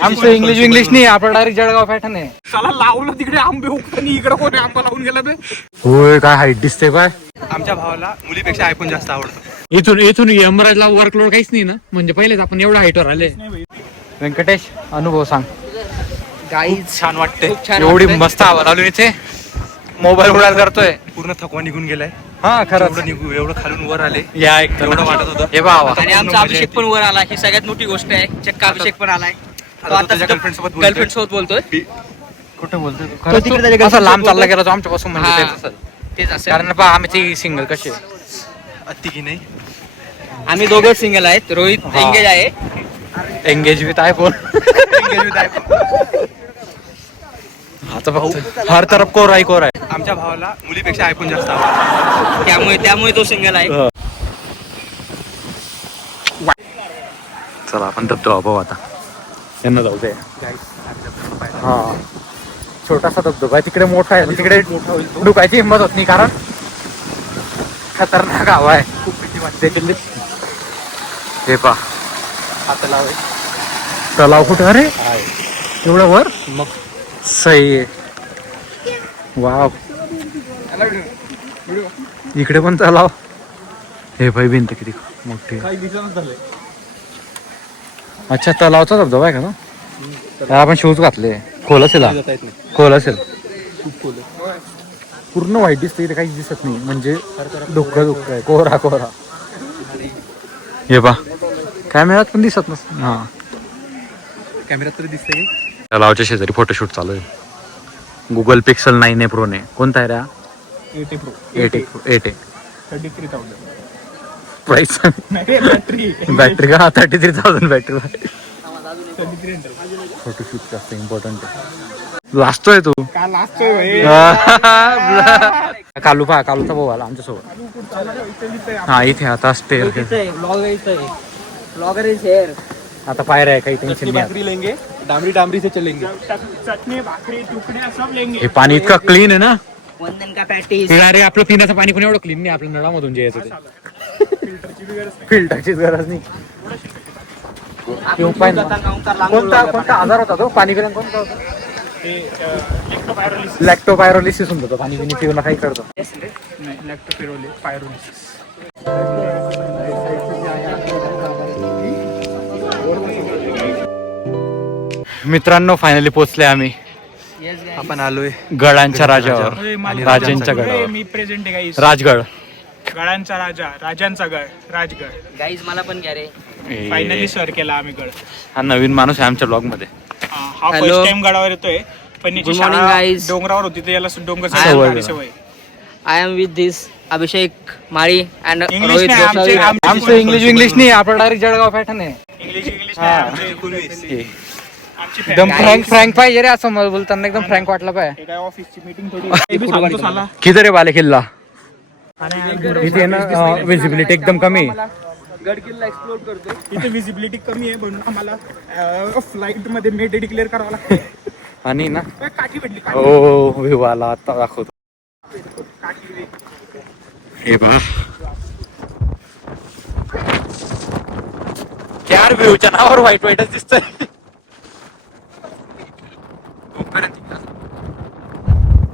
आमचं इंग्लिश नाही, आपण डायरेक्ट जळगाव पॅटर्न आहे. लावलं तिकडे आंबे आणि इकडे कोणी आंबा लावून गेला ते. होय, काय हाईट दिसते काय. आमच्या भावाला मुलीपेक्षा आयफोन जास्त आवडतो. इथून यमराजला वर्कलोड काहीच नाही ना, म्हणजे पहिलेच आपण एवढ्या हाईटवर आले. व्यंकटेश, अनुभव सांग. गाईज छान वाटते, एवढी मस्त हवा लावली इथे. मोबाईल उडाल करतोय, पूर्ण थकवा निघून गेलाय. हा खरंच. एवढं खालून वर आले, या एक एवढं वाटत होतं. हे बाबा, आणि आमचा अभिषेक पण वर आला, ही सगळ्यात मोठी गोष्ट आहे. चक्का अभिषेक पण आलाय. तो आता गर्लफ्रेंड सोबत बोलतोय. कुठं बोलतोय असं लांब चालला गेला तो आमच्यापासून, म्हणजे तेच असेल. कारण पहा आम्ही ती सिंगल कशी अति की नाही. आम्ही दोघं सिंगल आहेत. रोहित एंगेज आहे. Engage with iPhone. आता फक्त हर तरफ कोर आहे. आमच्या भावाला मुलीपेक्षा आयफोन जास्त आवडतो, त्यामुळे तो सिंगल आहे. चला आपण धबधबा पाहू आता. यांना जाऊ दे. हा, छोटासा धबधबा आहे, तिकडे मोठा आहे. तिकडे डुकायची हिंमत होत नाही, कारण खतरनाक हवा आहे. खूप भीती वाटते. हे पा, हा तलाव आहे. तलाव कुठे? अरे एवढं वर, मग सही आहे. वाव, इकडे पण तलाव. हे भाई, भिंत किती मोठी. अच्छा, तलावचा धबधबा आहे का ना? आपण शूज घातले. खोल असेल, खोल असेल. पूर्ण वाईट दिसते इथे, काहीच दिसत नाही, म्हणजे धुक्क आहे, कोरा. हे पा, कॅमेऱ्यात पण दिसत नसत. हा, कॅमेऱ्यात तरी दिसते. तलावच्या शेजारी फोटोशूट चालू आहे. गुगल पिक्सल 9 प्रो ने. कोणता आहे रे? 8 Pro. 8 33,000 प्राइस. बॅटरी का? 33,000 बॅटरी. फोटोशूट जास्त इम्पॉर्टंट आहे. लाजतोय तू. कालूचा भाऊ आला आमच्यासोबत. हा, इथे आता स्टे. Blogger is here. आता पायऱ्या आहे, काही टेन्शन नाही. भाकरी लेंगे, डामरी से चलेंगे. चटनी भाकरी तुकडे सब लेंगे. हे पाणी इतकं क्लीन आहे ना. वंदन का पॅटीस. अरे आपलं पिण्याचं पाणी पण एवढं क्लीन नाही, आपल्या नळामधून जे येतं ते. फिल्टरचीच गरज नाही. कोणता आजार होता तो? पाणी पिण्यात कोणता होता? लॅक्टोपायरोलिसिस होऊन जातो पाणी पिणे पिऊन. काही करतो मित्रांनो, फायनली पोहोचले आम्ही. आपण आलोय गडांच्या राजावर, राजांच्या गडावर. मी प्रेझेंट आहे गाईस. राजगड, गडांचा राजा, राजांचा गड, राजगड. गाईज मला पण घ्या रे. फायनली सर केला आम्ही गड. हा नवीन माणूस आहे आमच्या ब्लॉग मध्ये. हा Hello. फर्स्ट टाइम गडावर येतोय, पण याची Good morning, शाळा guys. डोंगरावर होती, तर याला डोंगर सवय. सवय. I am with this Abhishek Mali and English Rohit नाही, गोसावी. आमचं इंग्लिश नाही, आपण डायरेक्ट जळगाव पॅटर्न आहे. इंग्लिश नाही, आमची एकदम फ्रँक पाहिजे रे, असं मला बोलताना एकदम फ्रँक वाटलं पाहिजे. काय ऑफिसची मीटिंग थोडी. किती रे बाले किल्ला? इथे ना विजिबिलिटी एकदम कमी. गड किल्ला एक्सप्लोर करतो. इथे विजिबिलिटी कमी आहे, म्हणून आम्हाला फ्लाईट मध्ये मेड डिक्लेअर करावं लागतं. आणि ना काठी भेटली. हो, विवाला आता दाखवतो. हे बघ यार, व्ह्यूच्या नावावर वाईटच दिसतंय.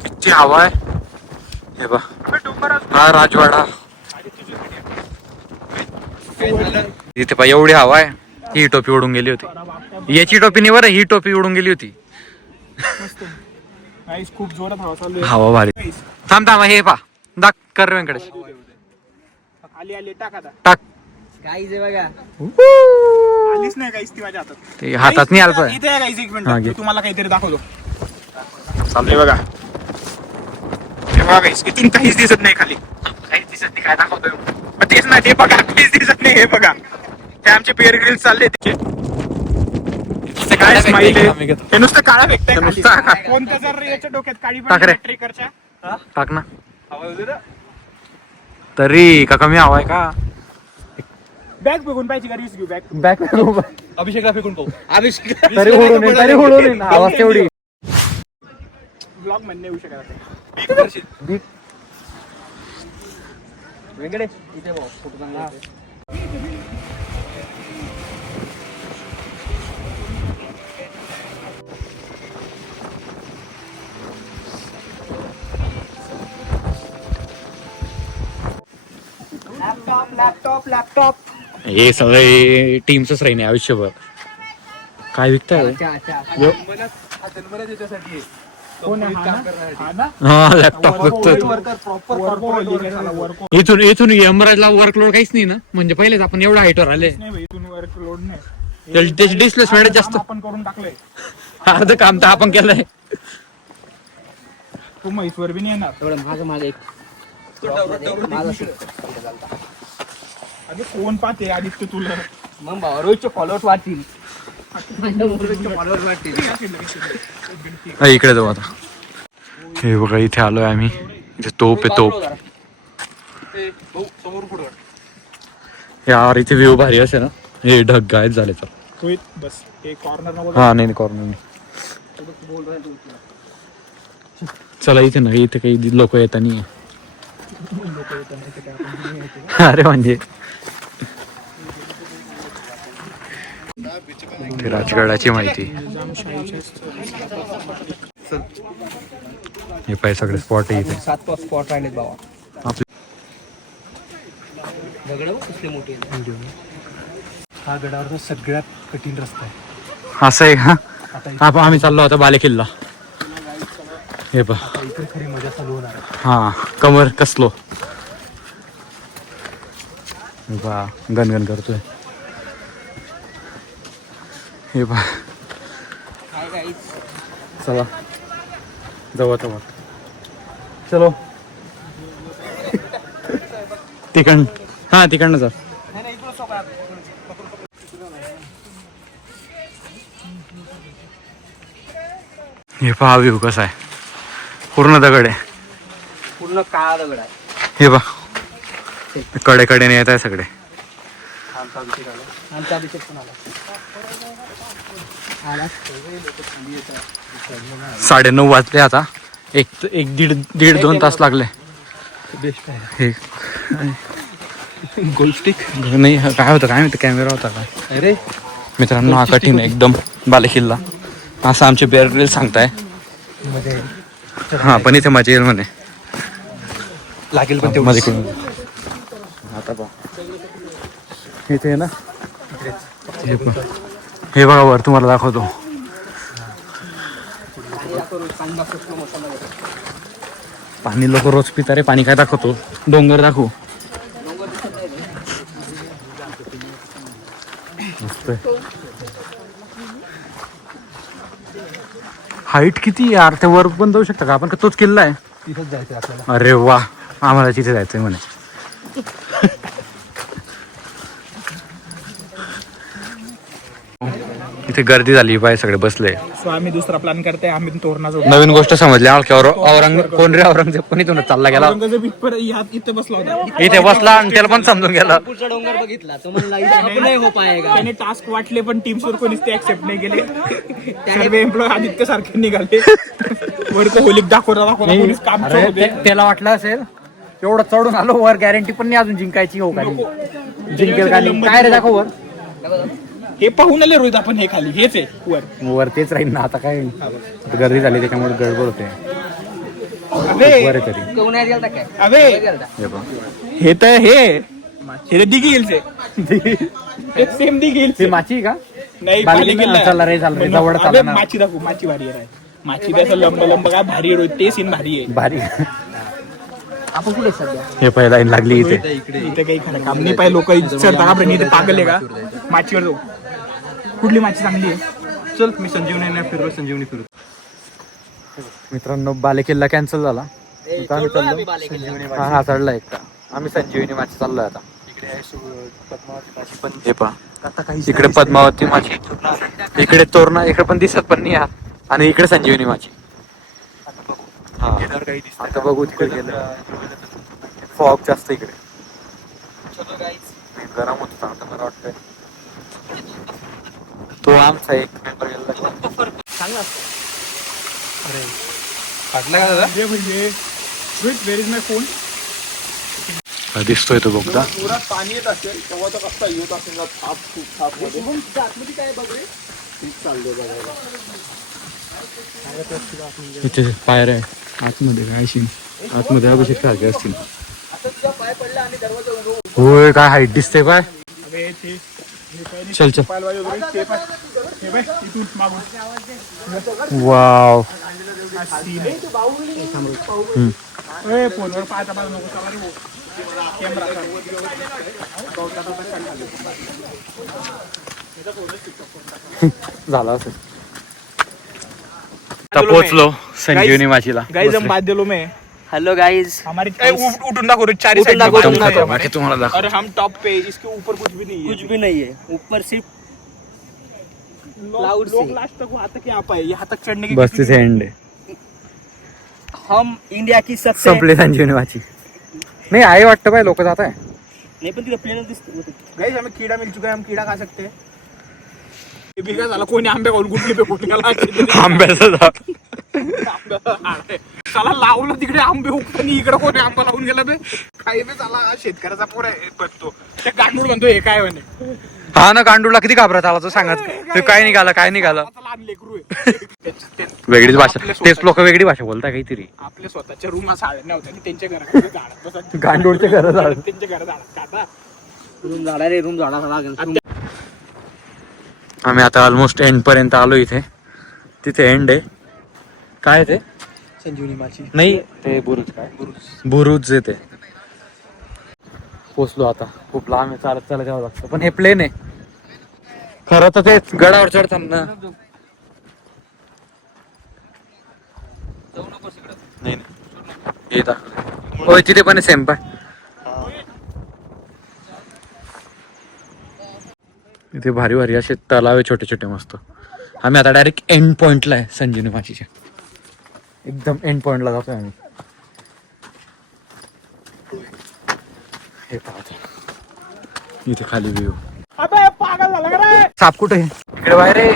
किती हवा आहे. हे बघ, हा राजवाडा. इथे पा एवढी हवा आहे. ही टोपी उडून गेली होती. याची टोपी नाही बरं, ही टोपी उडून गेली होती. खूप जोरात हवा चालू आहे. हवा भारी. थांब हे पा, दाख कर व्यंकटेश. आली टाक आता. टाक. गाईज आहे बघा. आलीच नाही गाईस ती माझ्या हातात. ते हातात नाही आलं पण. इथे आहे गाईस, एक हा, मिनिट घे. मी तुम्हाला काहीतरी दाखवतो. चाललंय बघा. हे बघा गाईस, इथून काहीच दिसत नाही खाली. काहीच दिसत नाही, काय दाखवतोय मग तेच नाही. ते बघा, काहीच दिसत नाही. हे बघा, हे आमचे पेअर ग्रिल्स चालले तिथे. काय स्माइल आहे. हे नुसतं काळा फेकतंय खाली. कोणतं जर याच्या डोक्यात काळी टाक रे. ट्रेकरच्या टाक ना. तरी का कमी हवाय का? बॅग बघून पाहिजे का? रिस्क घेऊ बॅग. बॅक अभिषेकला फेकून पाहू. तरी उडून आवाज तेवढी. ब्लॉग म्हणणे येऊ शकत. व्यंकटेश इथे बघ, फोटो चांगला येतोय. लॅपटॉप. हे सगळे टीमच राहील आयुष्यभर. काय विकताय हा लॅपटॉप विकतो. इथून एमराजला वर्कलोड काहीच नाही ना, म्हणजे पहिलेच आपण एवढ्या हाईटवर आले. वर्कलोड नाही, त्याची डिस्प्लेसमेंट जास्त. आपण करून टाकलंय. अर्ध काम तर आपण केलंय. तू म्हैसवर बी नाही येणार. एवढं माझं एक अरे कोण पाहते आदित्य तुला? मग भावा रोजचे फॉलोअर्स वाढतील. इकडे जाऊ आता. हे बघा इथे आलोय आम्ही. इथे तोप आहे तोप. यार इथे व्ह्यू भारी असे ना. हे ढग गायब झाले तर. बस एक कॉर्नर. हा नाही कॉर्नर. चला इथे ना, इथे काही लोक येत नाही. अरे म्हणजे ते राजगडाची माहिती. हे पाय सगळे स्पॉट आहे इथे. 7 स्पॉट राहिलेत बाबा. दगड कसले मोठे. हा गडावरचा सगळ्यात कठीण रस्ता आहे. असं आहे का? आपण आम्ही चाललो होतो बालेकिल्ला. हे पहा इकडे खरी मजा चालू होणार आहे. हा कमर कसलो. बा गणगण करतोय. हे पहा चला जाऊ आता मग. चलो तिकडं. हा तिकडनं जा. हे पहा व्ह्यू कसा आहे. पूर्ण दगड आहे. पूर्ण काळा दगड आहे. हे पहा कडेने येत आहे सगळे. आमचा अभिषेक पण आला. 9:30 वाजले आता. एक दीड 2 तास लागले. हे गोलस्टिक नाही काय होतं काय माहिती. कॅमेरा होता काय. अरे मित्रांनो हा कठीण आहे एकदम बालेकिल्ला असं आमचे बेअर ग्रिल्स सांगताय. हा पण इथे मजा येईल म्हणे. लागेल पण मध्ये करून आता पहा इथे ना. हे बघा वर तुम्हाला दाखवतो. पाणी लोक रोज पिता रे. पाणी काय दाखवतो. डोंगर दाखवू. मस्त. हाईट किती यार. त्या वर पण जाऊ शकता का आपण? तोच किल्ला आहे. तिथेच जायचं आपल्याला. अरे वा आम्हाला तिथे जायचंय म्हणे. इथे गर्दी झाली पाय सगळे बसले. सो आम्ही दुसरा प्लॅन करते. आम्ही तोरणा जोड. नवीन गोष्ट समजली. कोण रे औरंगजेब पण इथून चालला गेला. इथे बसला होता. इथे बसला आणि त्याला पण समजून गेला. पुढचा डोंगर बघितला तो म्हणला इथं नाही हो पाएगा. त्याने टास्क वाटले पण टीम सोर कोणीच ते ऍक्सेप्ट नाही केले. सर्व एम्प्लॉय आदित्य सारखे निघाले. वरचं होलिक दाखवता कोणीच काम करू दे. त्याला वाटलं असेल एवढं चढून आलो वर गॅरंटी पण नाही अजून जिंकायची. हो का जिंकेल का नाही काय रे दाखव वर. हे पाहून आले रोहित आपण. हे खाली हेच आहे वर. वर तेच राहील ना. आता काय गर्दी झाली त्याच्यामुळे गडबड होते. बरे तरी कोण आहे गेलता काय. अबे हे बघ. हे तर हे Dighi hills same Dighi hills. ती माची का? नाही बालेकिल्ला. चला रे चाल रे जवळ चालला ना. माची दाखवू. माची भारी आहे. माची त्याचं लंब काय भारी आहे. ते सीन भारी आहे. भारी. आपण कुठे सध्या. हे पहिला लाईन लागली इथे. इथे काही खरं काम नाही पाहिजे. लोक चढता का पण इथे पागल आहे का. माचीवर जाऊ. कुठली माची चांगली आहे. चल मी संजीवनी फिरलो. संजीवनी फिरलो. मित्रांनो बालेकिल्ला कॅन्सल झाला. आता आम्ही चाललो. हा चढला एकटा. आम्ही संजीवनी माची चाललोय आता. हे पहा इकडे पद्मावती माची. इकडे तोरणा. इकडे पण दिसत पण नाही. आणि इकडे संजीवनी माची. आता बघू तिकडे गेलं. फॉग जास्त इकडे. गरम होत आता मला वाटतंय. तो आमचा एक मेंबर गेला. फाटला का दादा? वेर इज माय फोन. दिसतोय तो बोगदा. पुरात पाणी येत असेल तेव्हा तर कसा येत असेल. आतमध्ये काय बघ रे. चाललो बघायला. इथे पायऱ्या आहे आतमध्ये. काय आतमध्ये अभिषेक सारखे असतील. पाय पडला आणि दरवाजा उघडू. होय काय हाईट दिसते काय. अबे ते हे काय नाही, चल चल. पालवाई वगैरे ते पण हे बघ इथून मागून वाव. हा scene आहे. ए, फोनवर पाहता पाहता नको चला रे भाऊ. कॅमेरा झालं असेल. आता पोहोचलो संजीवनी माचीला. गाइस हम बात दिलो में हेलो गाइज हमारी उठून दाखव रे, चारी उठून साइड दाखव, में उठून है दाखव. हमारे। बाकी तुम्हाला दाखव. और हम टॉप पे, इसके ऊपर कुछ भी नहीं है। कुछ भी नहीं है, ऊपर सिर्फ लोग cloud लोग से। लास्ट तक वहां तक यहाँ पाए, यहाँ तक चढ़ने की बस किसी तिथे एंड आहे. हम इंडिया की सबसे संपली संजीवनी माची. नाही आहे वाटतं बाय, लोक जात आहे. नहीं पण तिला प्लेन दिसतो. गाइस हमें कीड़ा मिल चुका है, हम कीड़ा खा सकते हैं. ये भी काय झाला, कोणी आंबे खाऊन गुटली पे फुटण्याला आंब्याचं झाड. साला लावलं तिकडे आंबे उकतानी, इकडे कोणी आंबा लावून गेला बे. काही बे साला शेतकऱ्याचा पोर बघतो ते गांडूळ म्हणतो हे काय म्हणे. हा ना, गांडूला किती घाबरत आला तो सांगत. ते काय निघालं काय निघालं. आता लहान लेकरू आहे. वेगळीच भाषा. आपल्या तेच लोक वेगळी भाषा बोलतात काहीतरी. आपल्या स्वतःच्या रूम साड्या होत्या आणि त्यांच्या घरात झाडात बसत. गांडूळचे घर झाड. त्यांच्या घरात झाडात खाता. रूम झाडा रे, रूम झाडा लागेल. आम्ही आता ऑलमोस्ट एंड पर्यंत आलो. इथे तिथे एंड आहे. काय ते संजीवनी माची नाही, ते बुरुज. काय बुरुज आहे ते. पोचलो आता. खूप लांब आहे, चालत चालत जावं लागतं. पण हे प्लेन आहे खरं तर. ते गडावर चढताना नाही हे दाखवलं. होय तिथे पण सेम पाय. इथे भारी भारी असे तलाव आहे छोटे छोटे मस्त. आम्ही आता डायरेक्ट एंड पॉइंटला आहे संजीवनी माचीच्या. एकदम एंड पॉइंटला जातोय आम्ही. हे पाहतो इथे खाली व्ह्यू. अबे पागल झाला का रे. साप कुठे इकडे बाहेर आहे.